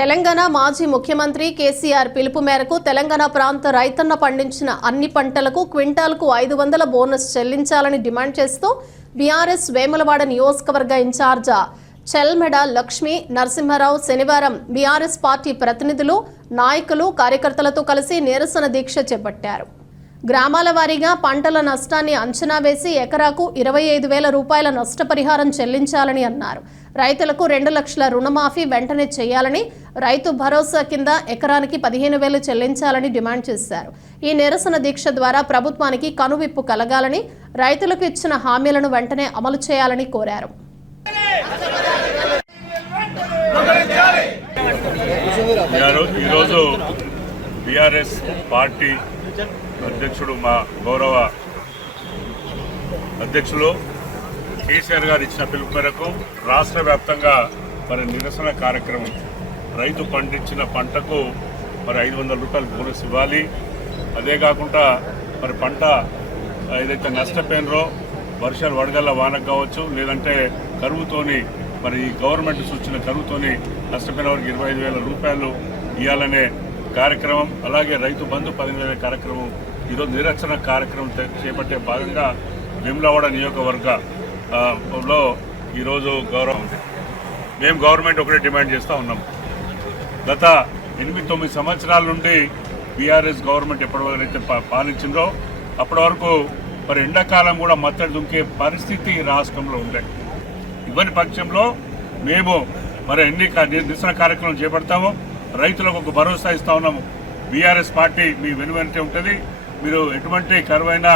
తెలంగాణ మాజీ ముఖ్యమంత్రి కేసీఆర్ పిలుపు మేరకు తెలంగాణ ప్రాంత రైతన్న పండించిన అన్ని పంటలకు క్వింటాల్కు 500 బోనస్ చెల్లించాలని డిమాండ్ చేస్తూ బీఆర్ఎస్ వేములవాడ నియోజకవర్గ ఇన్ఛార్జ చెల్మెడ లక్ష్మీ నరసింహారావు శనివారం బీఆర్ఎస్ పార్టీ ప్రతినిధులు, నాయకులు, కార్యకర్తలతో కలిసి నిరసన దీక్ష చేపట్టారు. గ్రామాల వారీగా పంటల నష్టాన్ని అంచనా వేసి ఎకరాకు 25,000 రూపాయల నష్టపరిహారం చెల్లించాలని అన్నారు. రైతులకు 2 లక్షల రుణమాఫీ వెంటనే చేయాలని, రైతు భరోసా కింద ఎకరానికి 15,000 చెల్లించాలని డిమాండ్ చేశారు. ఈ నిరసన దీక్ష ద్వారా ప్రభుత్వానికి కనువిప్పు కలగాలని, రైతులకు ఇచ్చిన హామీలను వెంటనే అమలు చేయాలని కోరారు. ఈరోజు బీఆర్ఎస్ పార్టీ అధ్యక్షుడు, మా గౌరవ అధ్యక్షులు కేసీఆర్ గారు ఇచ్చిన పిలుపు మేరకు రాష్ట్ర వ్యాప్తంగా నిరసన కార్యక్రమం. రైతు పండించిన పంటకు 500 రూపాయలు బోనస్ ఇవ్వాలి. అదే కాకుండా పంట ఏదైతే నష్టపోయినరో, వర్షాలు వడగల్ల వానకు కావచ్చు, లేదంటే కరువుతోని ఈ గవర్నమెంట్ సూచన కరువుతోని నష్టపోయిన వారికి 25,000 రూపాయలు ఇవ్వాలనే కార్యక్రమం, అలాగే రైతు బంధు 15,000 కార్యక్రమం, ఈరోజు నిరసన కార్యక్రమం చేపట్టే భాగంగా వేములవాడ నియోజకవర్గంలో ఈరోజు మేము గవర్నమెంట్ ఒకటే డిమాండ్ చేస్తూ ఉన్నాం. గత 8-9 సంవత్సరాల నుండి బీఆర్ఎస్ గవర్నమెంట్ ఎప్పటివరైతే పాలించిందో అప్పటి వరకు ఎండాకాలం కూడా మత్తడి దుంకే పరిస్థితి రాష్ట్రంలో ఉండే. ఇవ్వని పక్షంలో మేము ఎన్ని నిరసన కార్యక్రమం చేపడతామో, రైతులకు ఒక భరోసా ఇస్తా ఉన్నాము. బీఆర్ఎస్ పార్టీ మీ వెనువెంటే ఉంటుంది. మీరు ఎటువంటి కరువైనా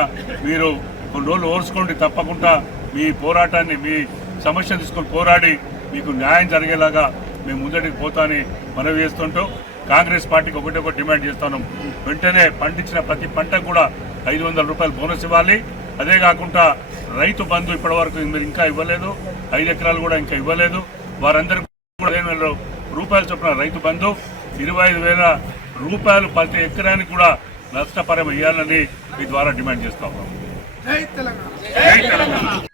మీరు కొన్ని రోజులు ఓర్చుకోండి, తప్పకుండా మీ పోరాటాన్ని, మీ సమస్యను తీసుకొని పోరాడి మీకు న్యాయం జరిగేలాగా మేము ముందటికి పోతామని మనవి చేస్తుంటూ కాంగ్రెస్ పార్టీకి ఒకటి డిమాండ్ చేస్తున్నాం. వెంటనే పండించిన ప్రతి పంటకు కూడా 500 రూపాయలు బోనస్ ఇవ్వాలి. అదే కాకుండా రైతు బంధు ఇప్పటివరకు మీరు ఇంకా ఇవ్వలేదు, 5 ఎకరాలు కూడా ఇంకా ఇవ్వలేదు. వారందరికీ కూడా 15,000 రూపాయలు చొప్పున రైతు బంధు, 25,000 రూపాయలు ప్రతి ఎకరానికి కూడా నష్టపరిహారం ఇవ్వాలని మీ ద్వారా డిమాండ్ చేస్తా ఉన్నాం. జై తెలంగాణ.